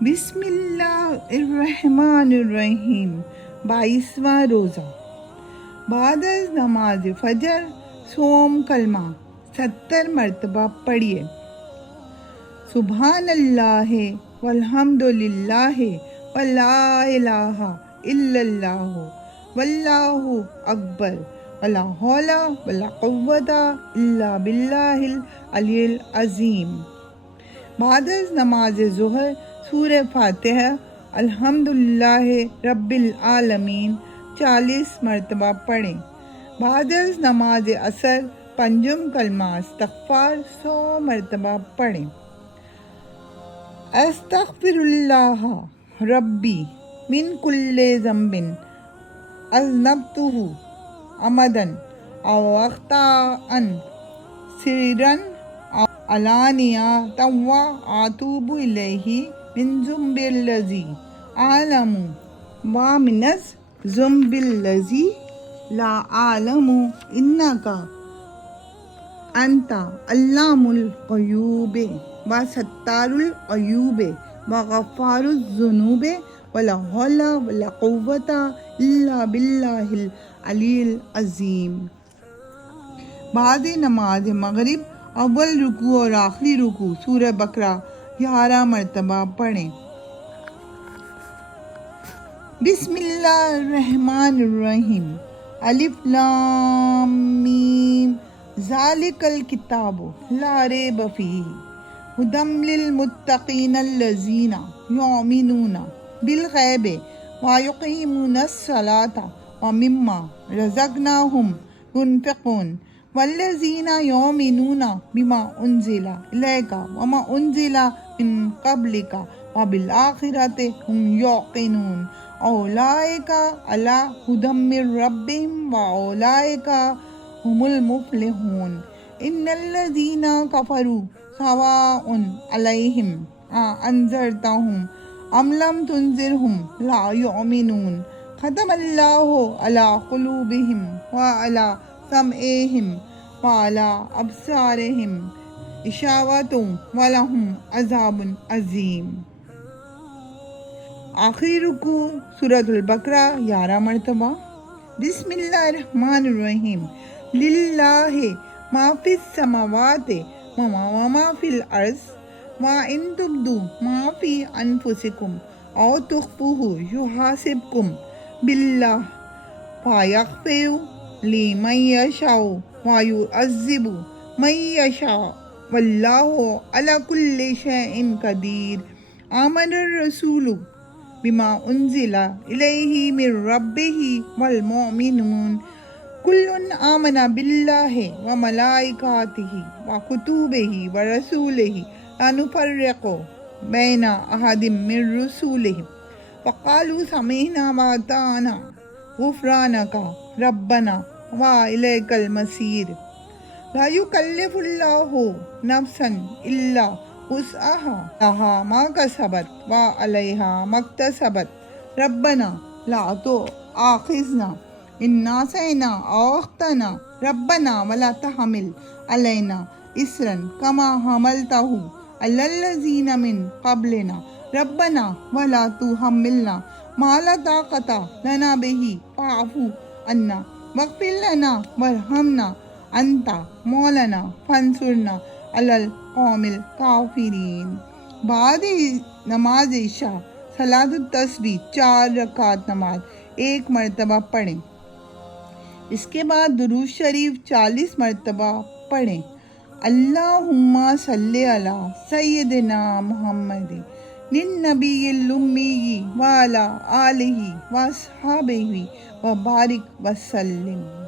بسم اللہ الرحمن الرحیم 22واں روزہ بعد از نماز فجر سوم کلمہ 70 مرتبہ پڑھیے۔ سبحان اللہ والحمد للہ ولا الہ الا اللہ واللہ اکبر ولا حول ولا قوت الا باللہ العلی العظیم۔ بعد از نماز ظہر سورہ فاتحہ الحمدللہ رب العالمین 40 مرتبہ پڑھیں۔ بعد از نماز عصر پنجم کلمہ استغفار 100 مرتبہ پڑھیں۔ استغفر اللہ ربی من کل ذنب اذنبتہ عمدا او اخطاء سرا علانیہ اتوب الیہ من ذنب الذی اعلم ومن الذنب الذی لا اعلم انک انت علام الغیوب وستار العیوب وغفار الذنوب ولا حول ولا قوت الا باللہ العلی العظیم۔ بعد نماز مغرب اول رکوع اور آخری رکوع سورہ بقرہ 11 مرتبہ پڑھیں۔ بسم اللہ الرحمن الرحیم الف لام میم ذالک الکتاب لا ریب فیہ ھدی للمتقین الذین یؤمنون بالغیب ویقیمون الصلاۃ ومما رزقناہم ينفقون والذین یؤمنون بما انزل الیک وما انزل من قبلک وبالآخرۃ هم یوقنون اولئک علی ھدی من ربہم واولئک هم المفلحون۔ ان الذین کفروا سواء علیہم انذرتہم ام لم تنذرہم لا یؤمنون۔ ختم اللہ علی قلوبہم وعلی سمعہم وعلی ابصارہم غشاوۃ ولہم عذاب عظیم۔ آخری رکوع سورۃ البقرہ 11 مرتبہ۔ بسم اللہ الرحمن الرحیم للہ ما فی السماوات وما فی الارض وان تبدوا ما فی انفسکم او تخفوہ یحاسبکم باللہ فیغفر لمن یشاء ویعذب من یشاء واللہ علی کل شیء قدیر۔ آمن الرسول بما انزل الیہ من ربہ والمؤمنون کل آمن باللہ وملائکتہ وکتبہ ورسلہ لا نفرق بین احد من رسلہ وقالوا سمعنا واطعنا غفرانک ربنا والیک المصیر۔ لا یکلف اللہ نفسا الا وسعها لها ما کسبت وعلیہا ما اکتسبت ربنا لا تؤاخذنا ان نسینا او اخطأنا ربنا ولا تحمل علینا اصرا کما حملتہ علی الذین من قبلنا ربنا ولا تحملنا ما لا طاقت لنا به واعف عنا واغفر لنا وارحمنا انت مولانا فانصرنا علی القوم الکافرین۔ بعد نماز عشاء صلاۃ التسبیح 4 رکعت نماز 1 مرتبہ پڑھیں۔ اس کے بعد درود شریف 40 مرتبہ پڑھیں۔ اللہم صلی علی سیدنا محمد النبی الامی وعلی آلہ واصحابہ وبارک وسلم۔